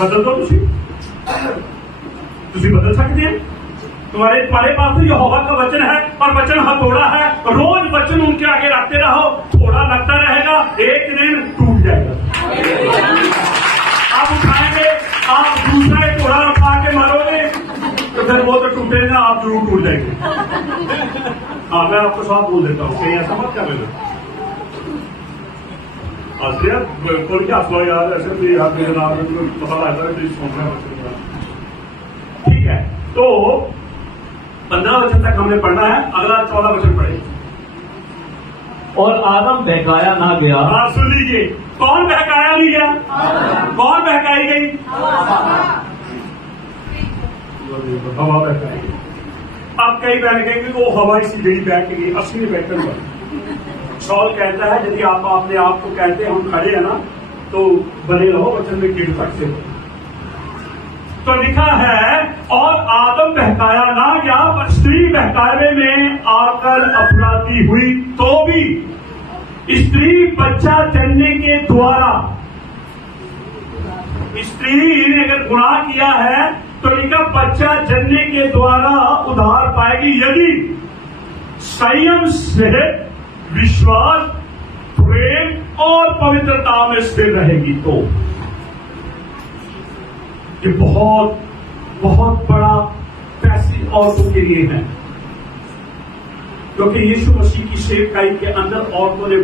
बदल दो। तुम बदल सकते हैं। तुम्हारे पास तो यहोवा का वचन है, और वचन हथौड़ा है। रोज वचन उनके आगे रखते रहो, थोड़ा लगता रहेगा, एक दिन टूट जाएगा। आप उठाएंगे, आप दूसरा एक थोड़ा उठा के मारोगे तो फिर वो तो टूटेगा, आप जरूर टूट जाएंगे। हाँ, मैं आपको साफ बोल देता हूँ, कहीं ऐसा मत कर लेना। बोल क्या आपको यार, ऐसे भी यार मेरे नाम में पता लगता है। ठीक है, तो 15 वचन तक हमने पढ़ना है, अगला 14 वचन पढ़े। और आदम बहकाया ना गया। आप सुन लीजिए, कौन बहकाया नहीं गया? कौन बहकाई गई? हवा बहकाई गई। अब कई बहन कहेंगे वो हवा इसी जड़ी बैठ गई, असली बैठकर शॉल कहता है यदि आप अपने आप को कहते हैं हम खड़े हैं ना तो बने रहो, वचन में गिर सकते हो। तो लिखा है और आदम बहकाया ना गया पर स्त्री बहकावे में आकर अपराधी हुई, तो भी स्त्री बच्चा जन्ने के द्वारा, स्त्री ने अगर गुनाह किया है तो लिखा बच्चा जन्ने के द्वारा उद्धार पाएगी यदि संयम से विश्वास, प्रेम और पवित्रता में स्थिर रहेगी। तो ये बहुत बहुत बड़ा पैसे औरतों के लिए है, क्योंकि यीशु मसीह की सेवकाई के अंदर औरतों ने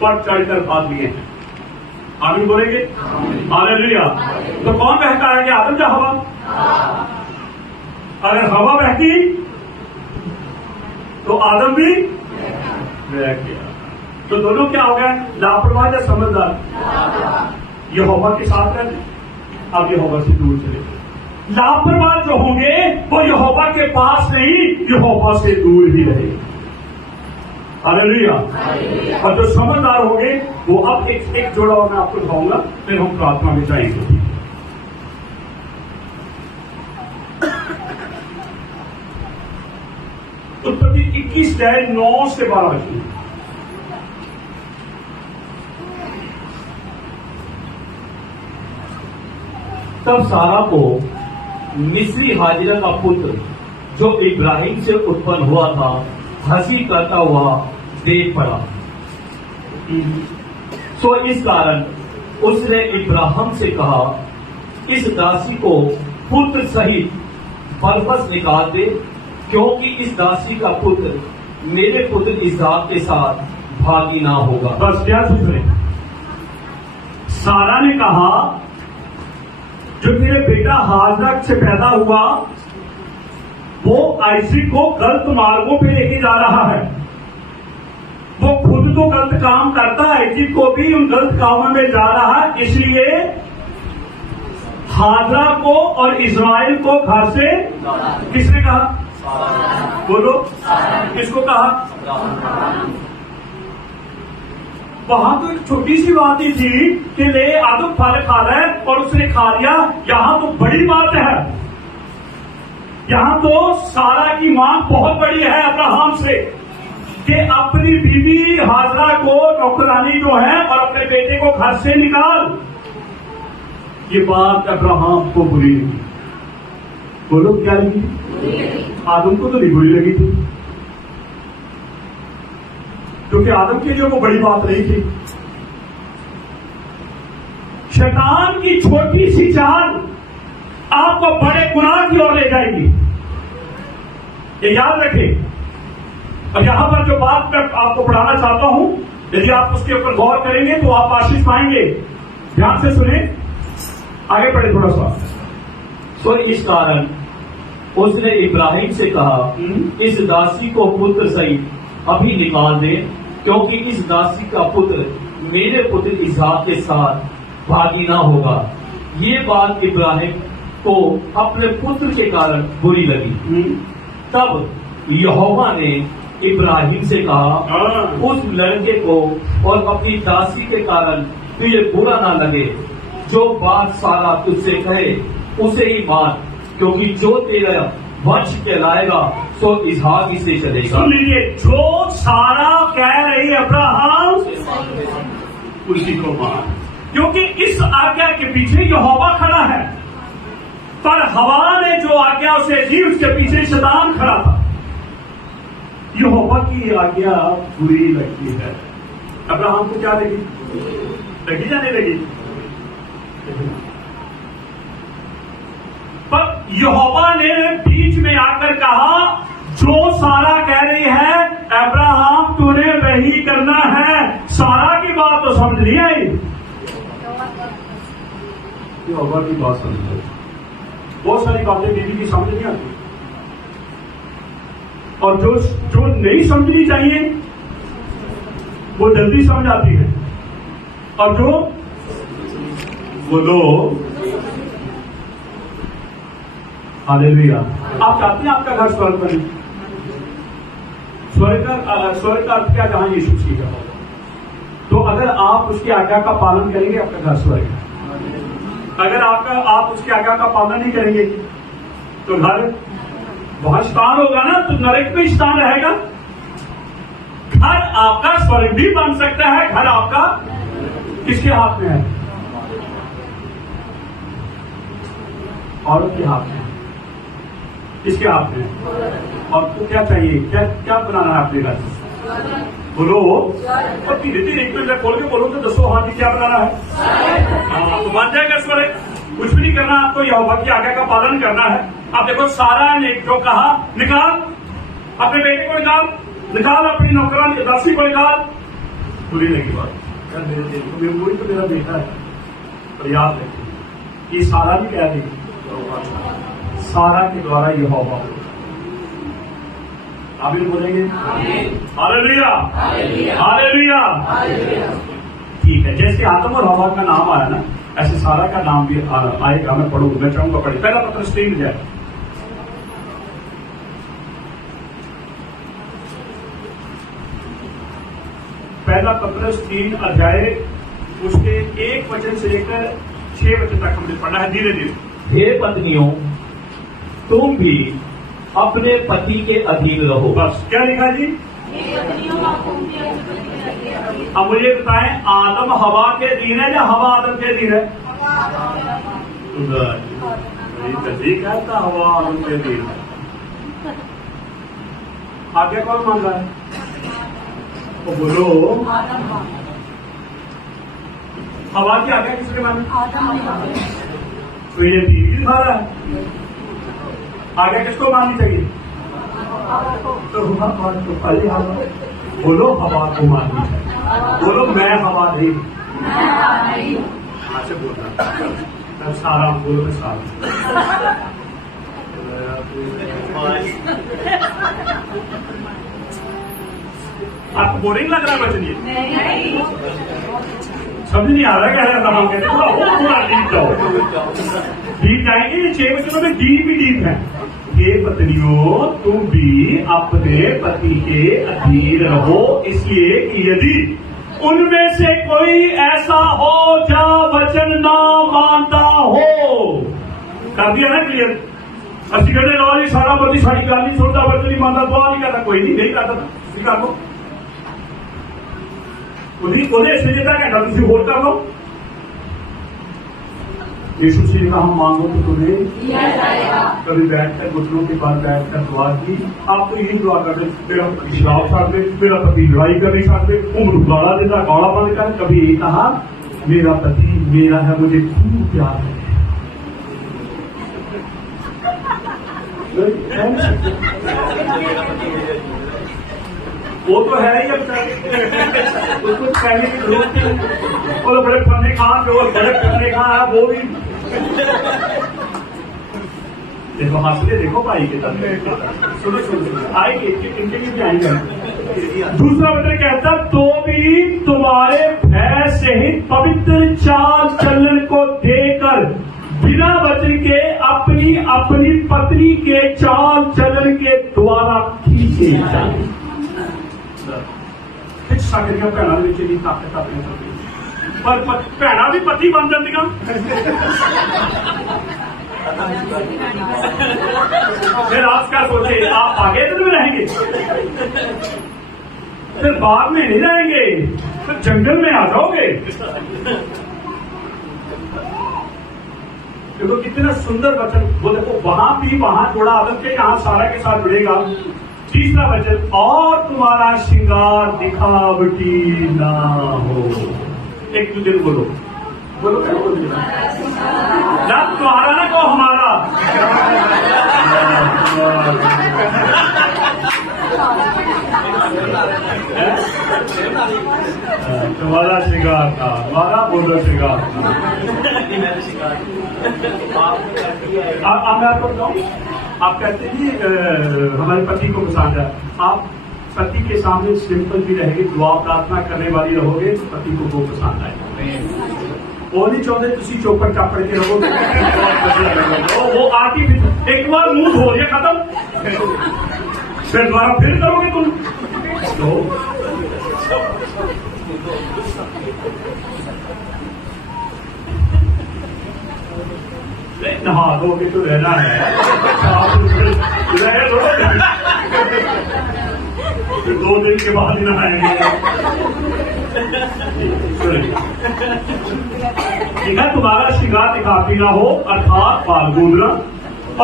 बढ़ चढ़कर भाग लिए हैं। आमीन बोलेंगे? हालेलुया। तो कौन बहकाएगा? आदम या हवा? अगर हवा बहकी तो आदम भी बह गया। तो दोनों क्या हो गए? लापरवाह या समझदार? यहोवा के साथ रहते, अब यहोवा से दूर चले। लापरवाह जो होंगे वो यहोवा के पास नहीं, यहोवा से दूर ही रहेंगे। हालेलुया। और जो समझदार होंगे वो अब एक जोड़ा मैं आपको दिखाऊंगा, फिर हम प्रार्थना में जाएंगे। उत्पत्ति 21:9 से 12। तब सारा को मिस्री हाजिरा का पुत्र जो इब्राहिम से उत्पन्न हुआ था हंसी करता हुआ देख पड़ा। सो इस कारण उसने इब्राहिम से कहा, इस दासी को पुत्र सहित बरबस निकाल दे, क्योंकि इस दासी का पुत्र मेरे पुत्र इसहाक के साथ भागी ना होगा। बस क्या सुन, सारा ने कहा जो मेरे बेटा हाजरा से पैदा हुआ वो आइज़िक को गलत मार्गों पे लेके जा रहा है। वो खुद तो गलत काम करता है, आइज़िक को भी उन गलत कामों में जा रहा है, इसलिए हाजरा को और इस्माइल को घर से किसने कहा? बोलो, किसको कहा? वहां तो एक छोटी सी बात ही थी कि ले आदम फल खा रहा है और उसने खा लिया। यहां तो बड़ी बात है, यहां तो सारा की मांग बहुत बड़ी है अब्राहम से कि अपनी बीवी हाजरा को नौकरानी जो है और अपने बेटे को घर से निकाल। ये बात अब्राहम को बुरी लगी। बोलो क्या लगी? आदम को तो नहीं बुरी लगी थी, क्योंकि आदम के लिए वो बड़ी बात नहीं थी। शैतान की छोटी सी चाल आपको बड़े गुनाह की ओर ले जाएगी, ये याद रखें। और यहां पर जो बात मैं आपको पढ़ाना चाहता हूं, यदि आप उसके ऊपर गौर करेंगे तो आप आशीष पाएंगे। ध्यान से सुने, आगे बढ़े थोड़ा सा। सो इस कारण उसने इब्राहिम से कहा, इस दासी को पुत्र सहित अभी निकाल दे, क्योंकि इस दासी का पुत्र मेरे पुत्र इसहाक के साथ भागी ना होगा। ये बात इब्राहिम को अपने पुत्र के कारण बुरी लगी। तब यहोवा ने इब्राहिम से कहा, उस लड़के को और अपनी दासी के कारण तुझे बुरा ना लगे, जो बात सारा तुझसे कहे उसे ही मान, क्योंकि जो तेरा वंश कहलाएगा सो इसहाक ही से चलेगा। सुन लीजिए, जो सारा कह रही अब्राहम उसी को मान, क्योंकि इस आज्ञा के पीछे यहोवा खड़ा है। पर हवा ने जो आज्ञा उसे दी उसके पीछे शैतान खड़ा था। यहोवा की आज्ञा बुरी लगती है। अब्राहम को क्या लगी? लगी जाने लगी। पर यहोवा ने बीच में आकर कहा, जो सारा कह रही है अब्राहम तूने वही करना है। सारा की बात तो समझ नहीं आई, यहोवा की बात समझ आई। बहुत सारी बातें बीवी की समझ नहीं आती, और जो नहीं समझनी चाहिए वो जल्दी समझ आती है, और जो वो लोग हालेलुया। आप चाहते हैं आपका घर स्वर्ग बने? स्वर्ग का अर्थ क्या? जहां यीशु मसीह का होगा। तो अगर आप उसकी आज्ञा का पालन करेंगे आपका घर स्वर्ग है। अगर आप उसकी आज्ञा का पालन नहीं करेंगे तो घर वहां स्थान होगा ना, तो नरक में स्थान रहेगा। घर आपका स्वर्ग भी बन सकता है। घर आपका किसके हाथ में है? औरत के हाथ में। किसके हाथ में? और तो क्या चाहिए? क्या क्या बनाना है अपने घर? बोलो। और धीरे धीरे एक मिनट खोल के बोलो तो दसो हाथ क्या बनाना है। हाँ, तो बन जाएगा स्वर्ग। कुछ भी नहीं करना आपको, यहोवा की आज्ञा का पालन करना है। आप देखो सारा ने जो कहा, निकाल अपने बेटे को, निकाल अपनी नौकरानी दासी को निकाल। बुरी लगी बात यार, मेरे दिल को वही तो मेरा बेटा है। पर याद रखिए, ये सारा भी कह देगी, सारा के द्वारा यहोवा आमीन बोलेंगे। Hallelujah, hallelujah. ठीक है, जैसे आदम और हवा का नाम आया ना, ऐसे सारा का नाम भी आएगा। मैं पढ़ूंगा, मैं चाहूंगा पढ़े। पहला पत्र स्क्रीन में जाए। पहला पत्र 3 अध्याय उसके 1 वचन से लेकर 6 वचन तक हमने पढ़ा है धीरे धीरे। हे पत्नियों, तुम भी अपने पति के अधीन रहो। बस क्या लिखा जी? अब मुझे बताएं, आदम हवा के अधीन है या हवा आदम के अधीन है? ठीक है, तो हवा आदम के अधीन है। आगे कौन मान रहा है? तो बोलो, हवा की आज्ञा किसके माने? तो ये बीवी दिखा रहा है। आज्ञा किसको माननी चाहिए? तो पहले हवा। बोलो, हवा को माननी चाहिए। बोलो, मैं हवा नहीं। अच्छा बोलना सारा बोलो, मैं सारा। आपको बोरिंग लग रहा है बचन? ये समझ नहीं आ रहा कह रहा था। हम कहते थोड़ा डीप जाओ, डीप जाएंगे। ये 6 वचनों में डीप भी डीप है। ये पत्नियों, तुम भी अपने पति के अधीन रहो, इसलिए कि यदि उनमें से कोई ऐसा हो जो वचन ना मानता हो। कर दिया ना क्लियर? असि कहते रहो जी सारा पति सारी गल नहीं सुनता, वचन नहीं मानता, दुआ नहीं करता। कोई नहीं करता था इसलिए देता घंटा तुम होर कर लो। यीशु मसीह ने कहा, हम मांगो तो तुम्हें कभी बैठकर घुटनों के पास बैठकर दुआ की। आप तो यही दुआ करते, मेरा पति शराब छाड़ दे, मेरा पति लड़ाई करनी छाड़ दे, उम्र गाड़ा देता, गाड़ा बंद कर। कभी यही कहा, मेरा पति मेरा है, मुझे खूब प्यार है। वो तो है ही। अब उसको कहने की जरूरत नहीं। वो तो बड़े फन्ने खान जो बड़े फन्ने खान है, वो भी देखो हंसले, देखो भाई के तरफ। सुनो आएंगे, इनके भी आएंगे। दूसरा वचन कहता, तो भी तुम्हारे भय सहित पवित्र चाल चलन को देकर बिना वचन के अपनी अपनी पत्नी के चाल चलन के द्वारा खींचे जाए। सागरिया भैन नहीं ताकत अपने पर भैन भी पति बन जाती। फिर आप क्या सोचे? आप आगे दिन में रहेंगे, फिर बाद में नहीं रहेंगे, फिर जंगल में आ जाओगे। देखो कितना सुंदर वचन। वो देखो वहां भी, वहां थोड़ा आदम के, यहाँ सारा के साथ जुड़ेगा। तीसरा वचन, और तुम्हारा श्रृंगार दिखावटी ना हो। एक दूसरे बोलो, बोलो क्या बोलो? ना तुम्हारा ना को हमारा। तुम्हारा श्रृंगार था, हमारा बोलो श्रृंगार था। आप मैं आपको बताऊं, आप कहते हैं हमारे पति को पसंद है। आप पति के सामने सिंपल भी रहेंगे, दुआ प्रार्थना करने वाली रहोगे, पति को वो पसंद आएगा। वो नहीं चाहते तुम चौपड़ चापड़ के रहोगे। वो आर्टिफिशियल एक बार मूड हो गया खत्म, फिर दोबारा फिर करोगे तुम। तो नहा धो के तो रहना है, रह लो। फिर 2 दिन के बाद ही नहाएंगे। ठीक है, तुम्हारा श्रृंगार दिखाती ना हो, अर्थात बाल गूंदना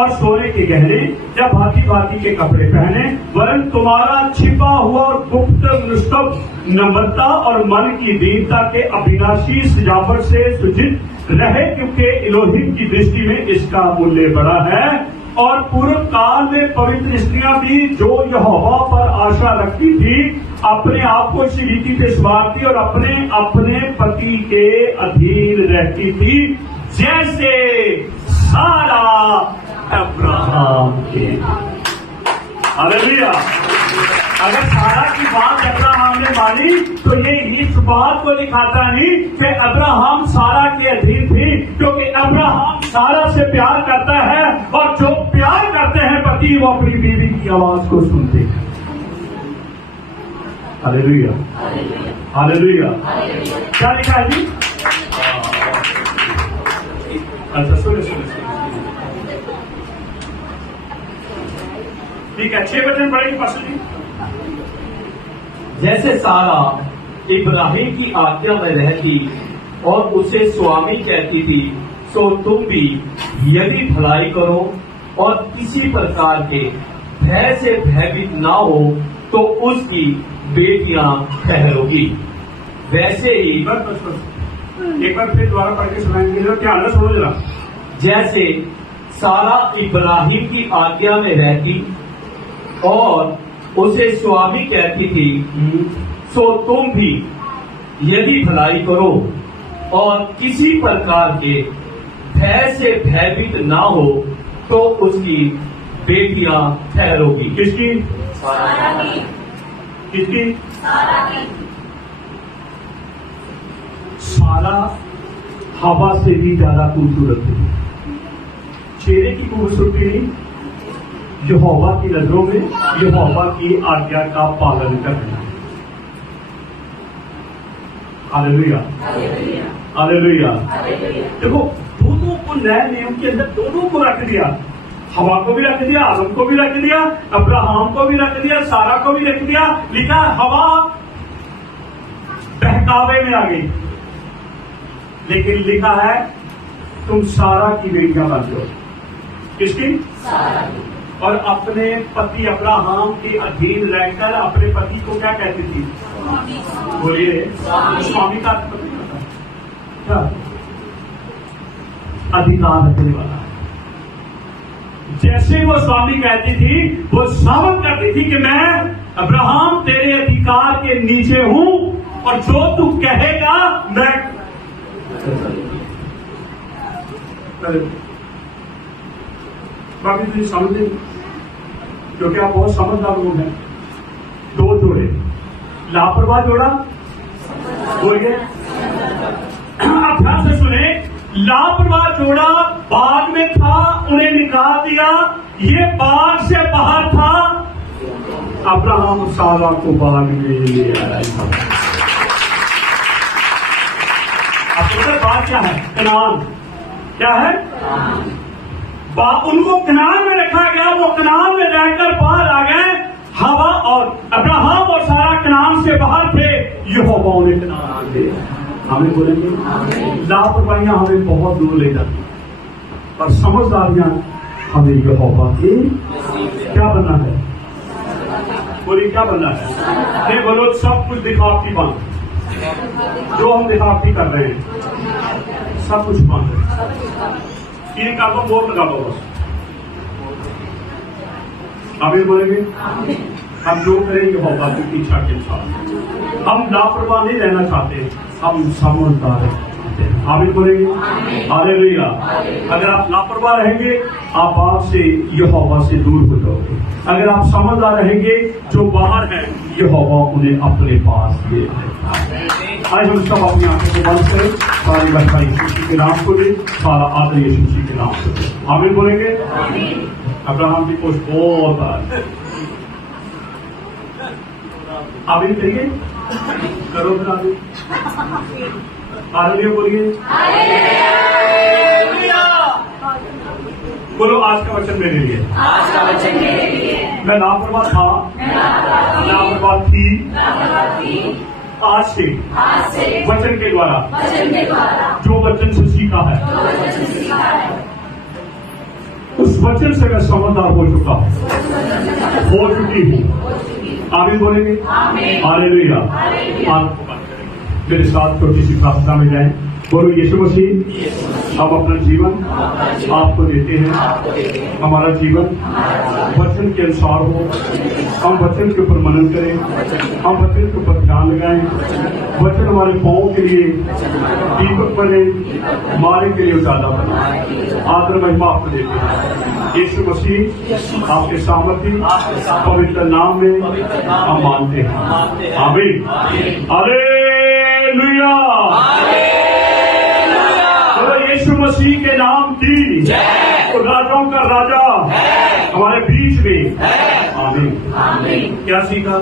और सोने के गहने या भांति भांति के कपड़े पहने, वरन तुम्हारा छिपा हुआ और गुप्त निष्कप नम्रता और मन की दीनता के अविनाशी सजावट से सुजित रहे, क्योंकि इलोहिम की दृष्टि में इसका मूल्य बड़ा है। और पूर्व काल में पवित्र स्त्रियां भी जो यहोवा पर आशा रखती थी, अपने आप को इसी रीति पे संवारती और अपने अपने पति के अधीन रहती थी, जैसे सारा अब्राहम के। हालेलुया। अगर सारा की बात अब्राहम ने मानी तो ये इस बात को दिखाता नहीं कि अब्राहम सारा के अधीन थी, क्योंकि अब्राहम सारा से प्यार करता है और जो प्यार करते हैं पति, वो अपनी बीवी की आवाज को सुनते हैं। Hallelujah, hallelujah. क्या लिखा है जी? अच्छा, सुनिए। ठीक है, 6 वचन पढ़ेंगे पास्टर जी। जैसे सारा इब्राहिम की आज्ञा में रहती और उसे स्वामी कहती थी, सो तुम भी यदि भलाई करो और किसी प्रकार के भय से भयभीत ना हो तो उसकी बेटियां ठहरोगी। वैसे ही एक बार फिर दोबारा पढ़ के सुनाएंगे, क्या हालत सुनो जरा। जैसे सारा इब्राहिम की आज्ञा में रहती और उसे स्वामी कहती थी, सो तुम भी यदि भलाई करो और किसी प्रकार के भय से भयभीत ना हो तो उसकी बेटियां ठहरोगी। किसकी? किसकी? सारा हवा से भी ज्यादा खूबसूरत है। चेहरे की खूबसूरती नहीं, यहोवा की नजरों में यहोवा की आज्ञा का पालन करना। Hallelujah, hallelujah. देखो, दोनों को नए नियम के अंदर दोनों को रख दिया। हवा को भी रख दिया, आदम को भी रख दिया, अब्राहम को भी रख दिया, सारा को भी रख दिया। लिखा हवा बहकावे में आ गई, लेकिन लिखा है तुम सारा की बेटियां बन जाओ। किसकी? सारा। और अपने पति अब्राहम के अधीन रहकर अपने पति को क्या कहती थी? बोलिए। स्वामी का पति क्या? अधिकार रखने वाला। जैसे वो स्वामी कहती थी, वो साबित करती थी कि मैं अब्राहम तेरे अधिकार के नीचे हूं और जो तू कहेगा मैं बाकी तुझे समझे, क्योंकि आप बहुत समझदार लोग हैं। 2 जोड़े, लापरवाह जोड़ा, बोलिए। आप ध्यान से सुने, लापरवाह जोड़ा बाग में था, उन्हें निकाल दिया, ये बाग से बाहर था, अब्राहम सारा को बाग में ले आया। अब बात क्या है? कनान। क्या है? उनको कनान में रखा गया, वो कनान में रहकर बाहर आ गए। हवा और अब्राहम और सारा कनान से बाहर थे, यहोवा उन्हें कनान दे। हमें बोलेंगे लापरवाहियां हमें बहुत दूर ले जाती, और समझदारियां हमें यहोवा के क्या बनना है? बोलिए, क्या बनना है? नहीं बोलो, सब कुछ दिखावटी बात, जो हम दिखावटी कर रहे हैं सब कुछ बात है। ये का तो बोर्ड लगा दो बस। अभी बोलेंगे हम जो करेंगे होगा की इच्छा के साथ। हम लापरवाह नहीं रहना चाहते, हम समझदार हैं। अभी बोलेंगे हालेलुया। अगर आप लापरवाह रहेंगे, आप आपसे यहोवा से दूर हो जाओगे। अगर आप समझदार रहेंगे, जो बाहर है यहोवा उन्हें अपने पास ले आएगा। आज हम सब अपनी आंखों को बंद करें, सारी बधाई यीशु के नाम को दे, सारा आदर यीशु के नाम को दे। आमीन बोलेंगे। अब्राहम की कुछ बहुत आमीन करिए। करो फिर आगे हालेलुया बोलिए। बोलो आज का वचन मेरे लिए। मैं लापरवाह था, लापरवाह थी, आज से वचन के द्वारा जो वचन से सीखा है उस वचन से मैं समझदार हो चुका हूँ, हो चुकी हूँ। आमीन बोलेंगे। हालेलुया। मेरे साथ छोटी सी प्रार्थना में जाएं। बोलो यीशु मसीह, हम अपना जीवन आपको देते हैं। हमारा जीवन वचन के अनुसार हो, हम वचन के ऊपर मनन करें, हम वचन के ऊपर ध्यान लगाएं। वचन हमारे पाँव के लिए दीपक बने, हमारे के लिए उजाला बने। आदर महिमा आपको देते हैं यीशु मसीह, आपके सामर्थ्य पवित्र नाम में हम मानते हैं। आमीन। हालेलुया। यीशु मसीह के नाम की तो राजाओं का राजा हमारे बीच में। आमीन। क्या सीखा?